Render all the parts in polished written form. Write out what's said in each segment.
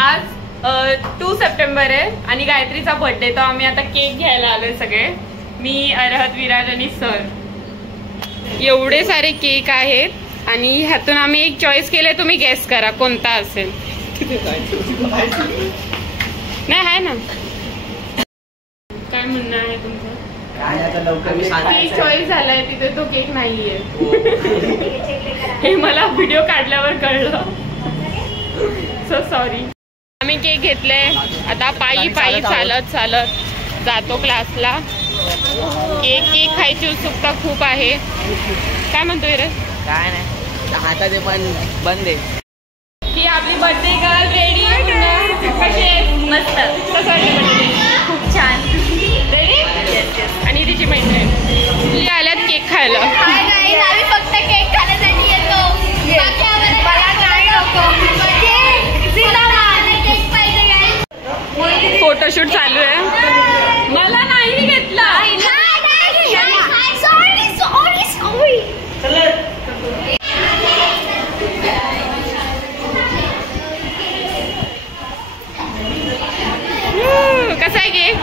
आज 2 सप्टेंबर आहे आणि गायत्रीचा बर्थडे, तर आम्ही आता केक घ्यायला आलोय सगळे, मी, अरहत, विराज आणि सर. एवढे सारे केक आहेत आणि ह्यातून आम्ही एक चॉईस केले, तुम्ही गेस करा कोणता असेल. नाही आहे ना, काय म्हणणं आहे तुमचं? केक चॉईस झालाय तिथे, तो केक नाहीये. हे मला व्हिडिओ काढल्यावर कळलं, सो सॉरी. आम्ही केक घेतले, आता पायी पायी चालत चालत जातो क्लासला. केक खायची उत्सुकता खूप आहे. काय म्हणतोय रे? काय नाही, हातात पण बंद आहे. ही आपली बर्थडे गर्ल रेडी आहे. कशी आहे? मस्त. कसं वाटतं? खूप छान. रेडी? आणि तिची मैत्रीण ती आल्यात केक खायला. आम्ही फक्त केक खाण्यासाठी येतो, मला काय नको. फोटोशूट चालू आहे. मला नाही घेतला. कसा आहे केक?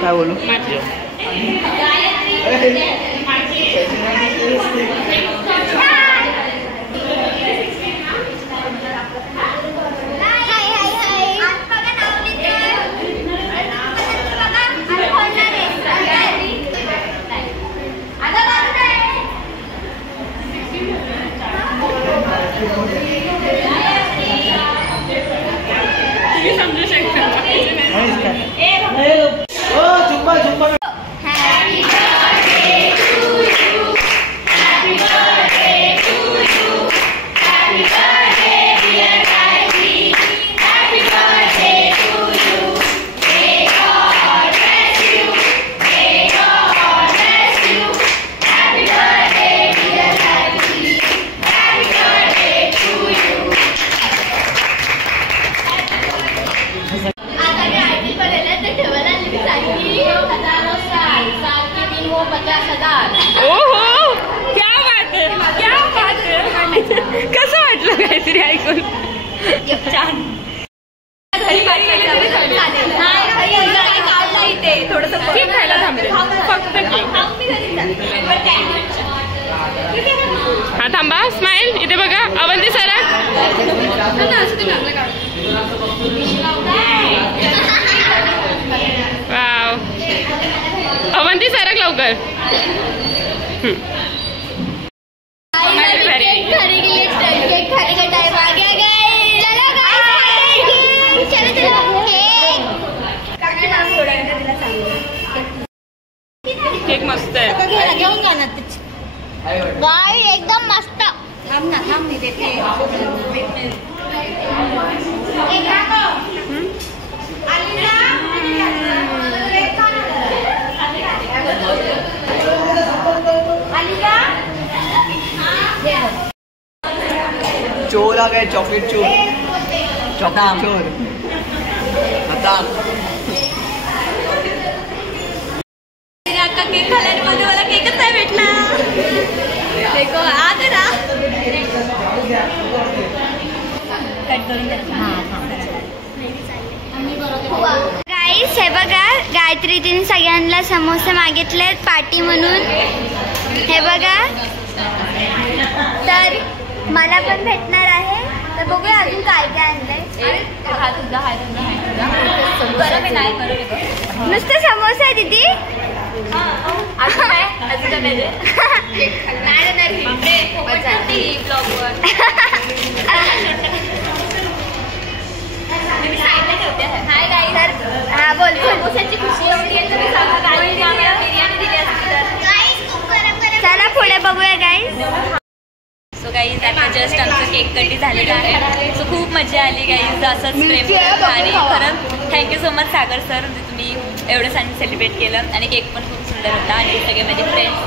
काय बोलू? समजू शकता. ओहो, क्या बात है, क्या बात है. कसं वाटलं काहीतरी ऐकून? छान. केक खायला थांबले, फक्त केक. हा थांबा, स्माइल इथे बघा. अवंती सरा, वाव. अवंती सरक लवकर. केक मस्त आहे. घेऊन जा ना गाय, एकदम मस्त. थांब ना, थांब मी देते. चोर आ गए, चॉकलेट चोर, चॉकलेट चोर. आता केक खाल्याने मला केकच नाही भेटला. देखो आता ना कट करून गाईस, हे बघा गायत्री तिने सगळ्यांना समोसे मागितलेत पार्टी म्हणून. हे बघा, तर मला पण भेटणार आहे, तर बघूया अजून काय काय आणलंय. नुसतं समोसा आहे दीदी. हा बोल. समोसाची खुशी होती, चला पुढे बघूया गाईस. सो गाईज आता जस्ट आमचं केक कटी झालेलं आहे. सो खूप मजा आली गाईज, असंच प्रेम करत. आणि खरंच थँक्यू सो मच सागर सर, तुम्ही एवढं छान सेलिब्रेट केलं. आणि केक पण खूप सुंदर होता. आणि सगळे माझे फ्रेंड्स